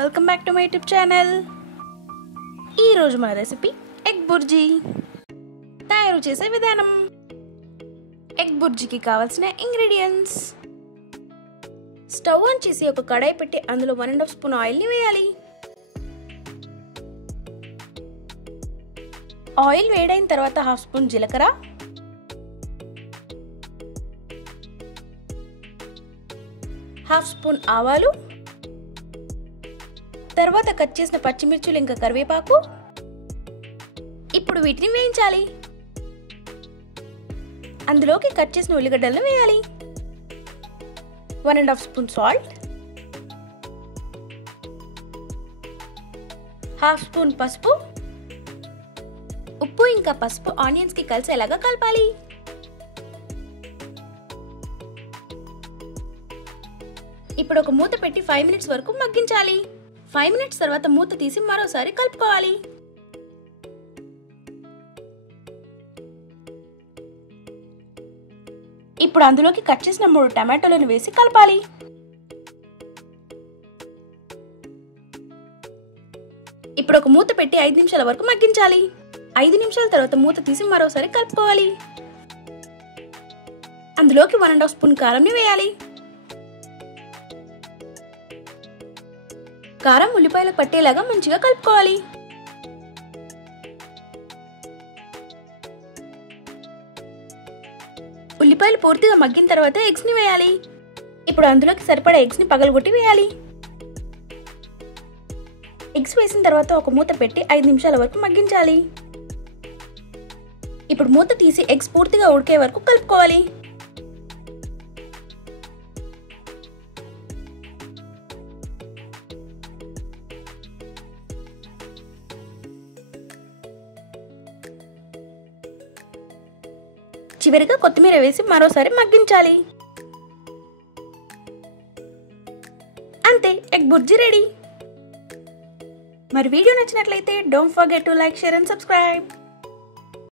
Welcome back to my YouTube channel. ఈరోజు మన recipe egg bhurji. తయారు చేసే విధానం. ఎగ్ బుర్జీకి కావాల్సిన ఇంగ్రీడియంట్స్: స్టవ్ ఆన్ చేసి ఒక కడాయి పెట్టి అందులో 1.5 స్పూన్ ఆయిల్ని వేయాలి. ఆయిల్ వేడైన తర్వాత 1/2 స్పూన్ జీలకర్ర, 1/2 స్పూన్ ఆవాలు, తర్వాత కట్ చేసిన పచ్చిమిర్చులు ఇంకా కరివేపాకు. ఇప్పుడు వీటిని వేయించాలి. అందులోకి కట్ చేసిన ఉల్లిగడ్డలను వేయాలి. 1.5 స్పూన్ సాల్ట్, 1/2 స్పూన్ పసుపు. ఉప్పు ఇంకా పసుపు ఆనియన్స్ కి కలిసేలాగా కలపాలి. ఇప్పుడు ఒక మూత పెట్టి 5 మినిట్స్ వరకు మగ్గించాలి. 5 మినిట్స్ తర్వాత మూత తీసి మరోసారి కలుపుకోవాలి. ఇప్పుడు అందులోకి కట్ చేసిన 3 టమాటోలను వేసి కలపాలి. ఇప్పుడు ఒక మూత పెట్టి 5 నిమిషాల వరకు మగ్గించాలి. 5 నిమిషాల తర్వాత మూత తీసి మరోసారి కలుపుకోవాలి. అందులోకి 1.5 స్పూన్ కారంని వేయాలి. కారం ఉల్లిపాయలకు పట్టేలాగా మంచిగా కలుపుకోవాలి. ఉల్లిపాయలు పూర్తిగా మగ్గిన తర్వాత ఎగ్స్ ని వేయాలి. ఇప్పుడు అందులోకి సరిపడా ఎగ్స్ ని పగలగొట్టి వేయాలి. ఎగ్స్ వేసిన తర్వాత ఒక మూత పెట్టి 5 నిమిషాల వరకు మగ్గించాలి. ఇప్పుడు మూత తీసి ఎగ్స్ పూర్తిగా ఉడికే వరకు కలుపుకోవాలి. చివరిగా కొత్తిమీర వేసి మరోసారి మగ్గించాలి. అంతే, ఎగ్ బుర్జీ రెడీ. మరి వీడియో నచ్చినట్లయితే don't forget to like, share and subscribe.